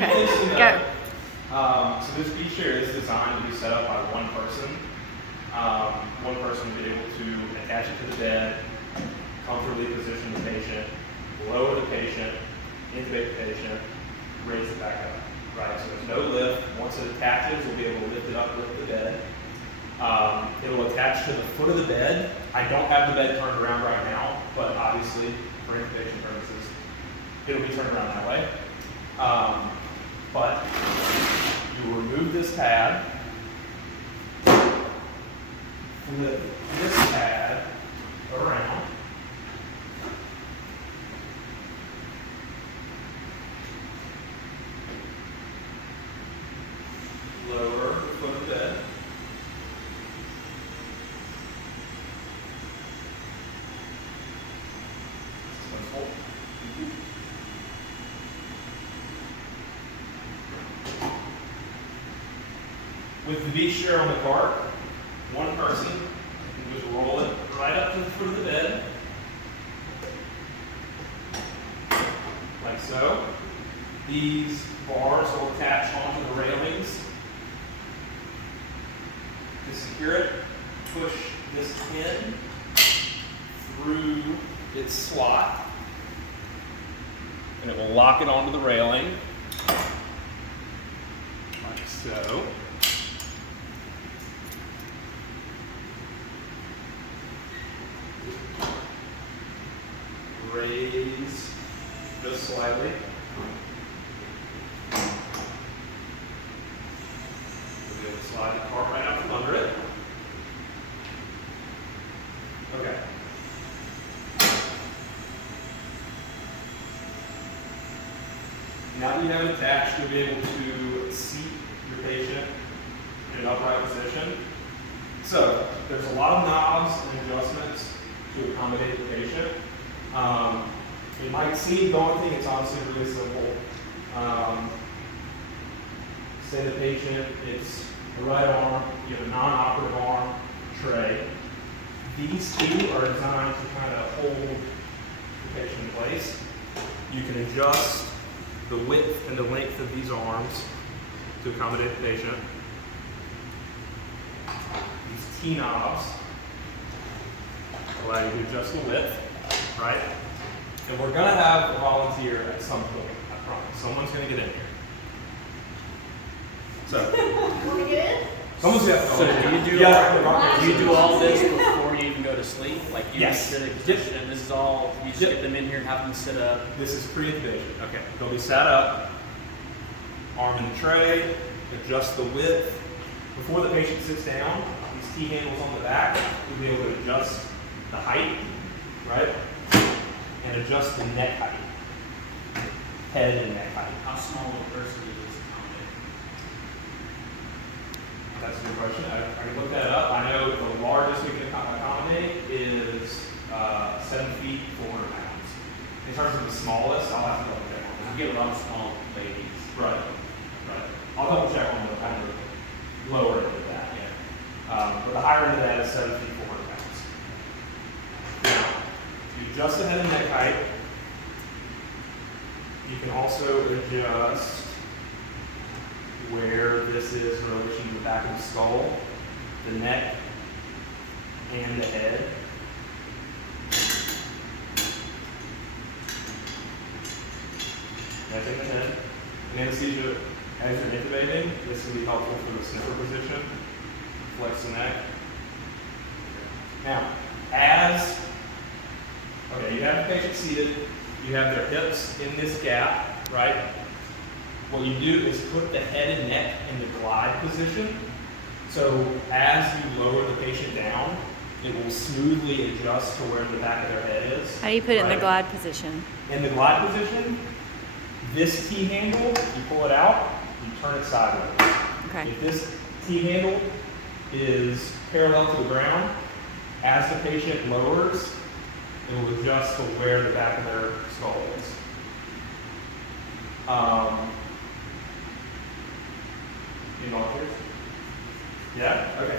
Okay, Go. So this beach chair is designed to be set up by one person. One person will be able to attach it to the bed, comfortably position the patient, lower the patient, intubate the patient, raise it back up. Right, so there's no lift. Once it attaches, we'll be able to lift it up, lift the bed. It will attach to the foot of the bed. I don't have the bed turned around right now, but obviously for intubation purposes, it'll be turned around that way. But you remove this pad, flip this pad around, lower the foot of the bed, with the beach chair on the cart, one person can just roll it right up to the foot of the bed, like so. These bars will attach onto the railings. To secure it, push this pin through its slot, and it will lock it onto the railing, like so. Raise just slightly. We'll be able to slide the cart right out from under it. Okay. Now that you have it attached, you'll be able to seat your patient in an upright position. So there's a lot of knobs and adjustments to accommodate the patient. It might seem daunting, it's honestly really simple. Say the patient, it's the right arm, you have a non-operative arm, tray. These two are designed to kind of hold the patient in place. You can adjust the width and the length of these arms to accommodate the patient. These T-knobs allow you to adjust the width, right? And we're gonna have a volunteer at some point, I promise. Someone's gonna get in here. So. Want to get in? Someone's got to So do you do all this before you even go to sleep? Like you Yes. sit in a position and this is all, you just get them in here and have them sit up? This is pre-intubation. Okay. They'll be sat up, arm in the tray, adjust the width. Before the patient sits down, these T-handles on the back, you'll be able to adjust the height, right? And adjust the neck height, head and neck height. How small of a person do this accommodate? That's a good question. I can look that up. I know the largest we can accommodate is 7 feet, 400 pounds. In terms of the smallest, I'll have to double check on that. You get a lot of small babies. Right, right. I'll double check on the lower end of that, yeah. But the higher end of that is 7 feet, 400 pounds. Now, you adjust the head and neck height. You can also adjust where this is in relation to the back of the skull, the neck, and the head. That's in the head. Anesthesia, as you're intubating, this can be helpful for the sniffer position. Flex the neck. Now, you have the patient seated, you have their hips in this gap, right? What you do is put the head and neck in the glide position. So as you lower the patient down, it will smoothly adjust to where the back of their head is. How do you put it in the glide position? In the glide position, this T-handle, you pull it out, you turn it sideways. Okay. If this T-handle is parallel to the ground, as the patient lowers, it will adjust to where the back of their skull is. Any volunteers? Yeah? Okay.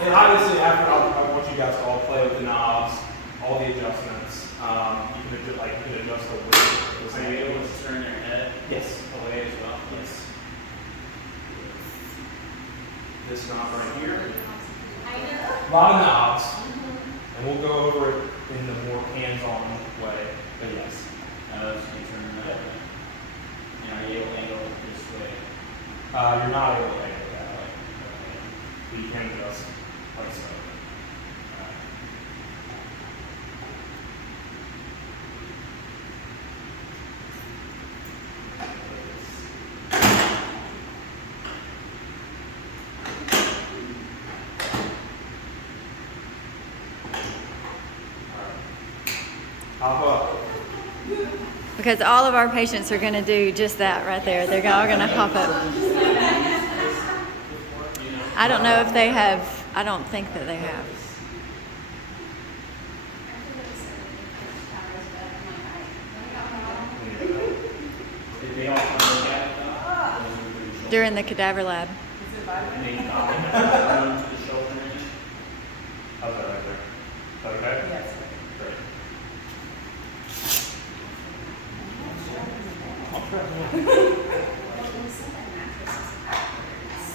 And obviously, after I want you guys to all play with the knobs, all the adjustments. You can adjust the weight. Are you able to turn their head Yes. away as well? Yes. This knob right here. A lot of knobs. And we'll go over it in the more hands-on way. But yes. So you turn that way. And are you able to angle it this way? You're not able to angle it that way. But you can adjust like so. Hop up. Because all of our patients are going to do just that right there. They're all going to hop up. I don't know if they have. I don't think that they have. Did they all come look at it though? During the cadaver lab. And they got them to the shoulder and it? How's that right there? Okay? Yes. Great.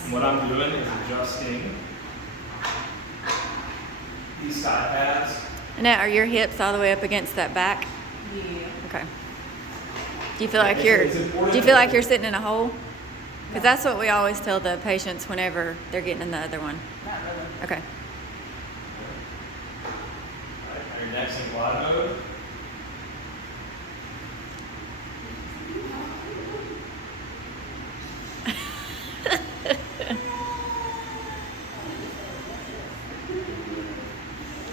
What I'm doing is adjusting these side pads. Now, are your hips all the way up against that back? Yeah. Okay. Do you feel like It's important do you feel like you're sitting in a hole? Because that's what we always tell the patients whenever they're getting in the other one. Not really. Okay. All right, now your neck's in glide mode.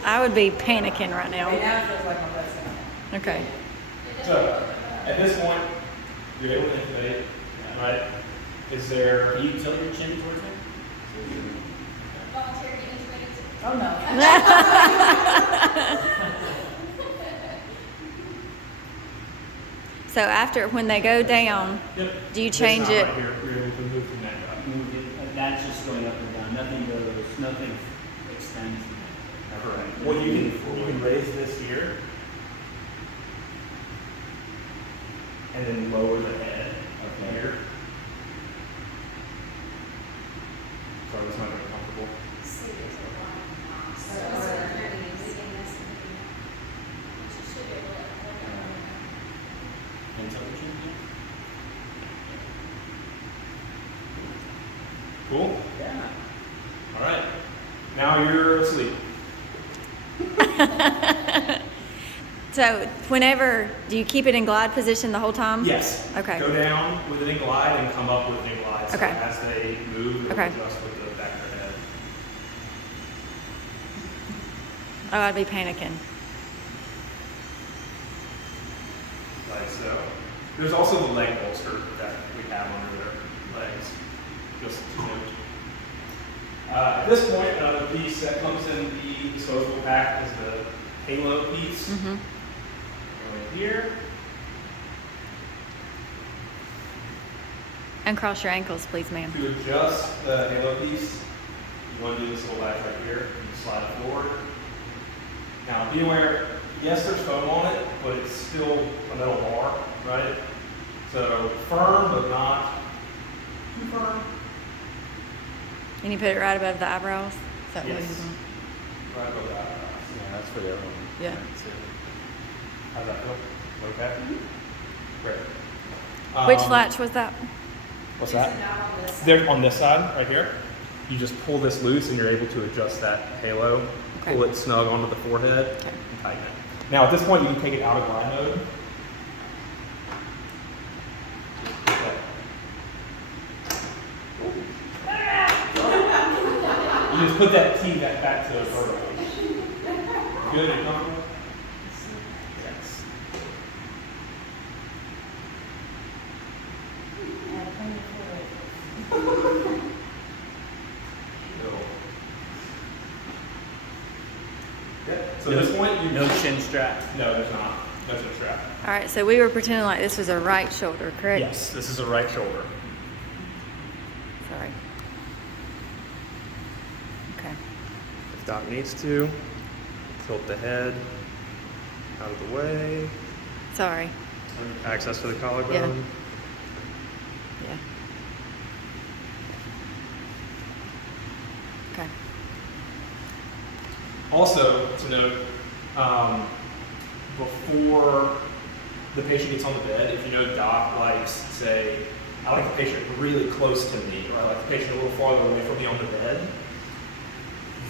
I would be panicking right Right now. now it feels like my butt's in it. Okay. So, at this point, you're able to intubate, right? Is there, Can you tilt your chin towards me? Oh no. So after, when they go down, yep. do you This change knob it? right here, you're able to move the neck up. Move it. That's just going up and down. Nothing goes. Nothing extends. Correct. Well, you can raise this here, and then lower the head up here. Sorry, that's not very comfortable. And tilt your chin. Cool. Yeah. All right. Now you're asleep. So whenever, do you keep it in glide position the whole time? Yes. Okay. Go down with it in glide and come up with it in glide. So Okay. as they move, it'll Okay. adjust with the back of their head. Oh, I'd be panicking. Like so. There's also the leg bolster that we have under their legs. Just to note. At this point, another piece that comes in the disposable pack is the halo piece. Mm-hmm. Right here. Uncross your ankles, please, ma'am. To adjust the halo piece, you want to do this little latch right here. You slide it forward. Now, be aware, yes, there's foam on it, but it's still a metal bar, right? So firm, but not too firm. And you put it right above the eyebrows? Is that what Yes. you want? Right above that. Yeah, that's for the other one. Yeah. How's that feel? Okay? Great. Which latch was that? What's that? There on this side, right here. You just pull this loose and you're able to adjust that halo. Okay. Pull it snug onto the forehead Okay. and tighten it. Now at this point you can take it out of glide mode. Okay. You just put that T back to vertical. Good and comfortable? Yes. So at this point, you No chin strap. No, there's not. There's no strap. All right, so we were pretending like this was a right shoulder, correct? Yes, this is a right shoulder. Sorry. Okay. If Doc needs to, tilt the head out of the way. Sorry. Access to the collarbone. Yeah. Yeah. Okay. Also, to note, before the patient gets on the bed, if you know doc likes, say, I like the patient really close to me, or I like the patient a little farther away from me on the bed,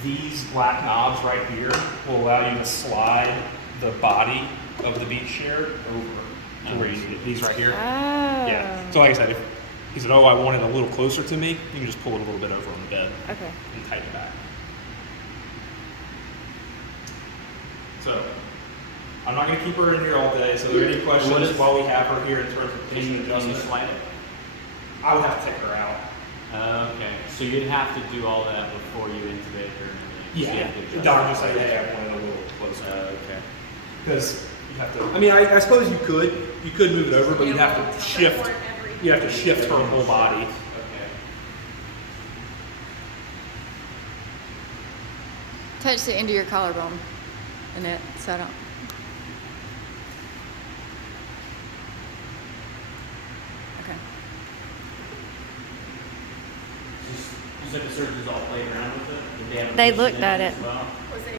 these black knobs right here will allow you to slide the body of the beach chair over to where you need it. These right here. Oh. Yeah. So like I said, if he said, oh, I want it a little closer to me, you can just pull it a little bit over on the bed Okay. and tighten it back. So, I'm not going to keep her in here all day, so if there are any questions while we have her here in terms of patient adjustment, slide it? I would have to take her out. Okay, so you'd have to do all that before you intubate her and everything. So you Yeah, have to the adjust doctor it. just say, hey, I want it a little closer. Okay. Because you have to, I mean, I suppose you could move it over, but you'd have to shift, you have to shift her whole body. Okay. Touch the end of your collarbone, Annette, so I don't. Okay. You said the surgeons all played around with it? Did they have a They patient looked in at as it. well?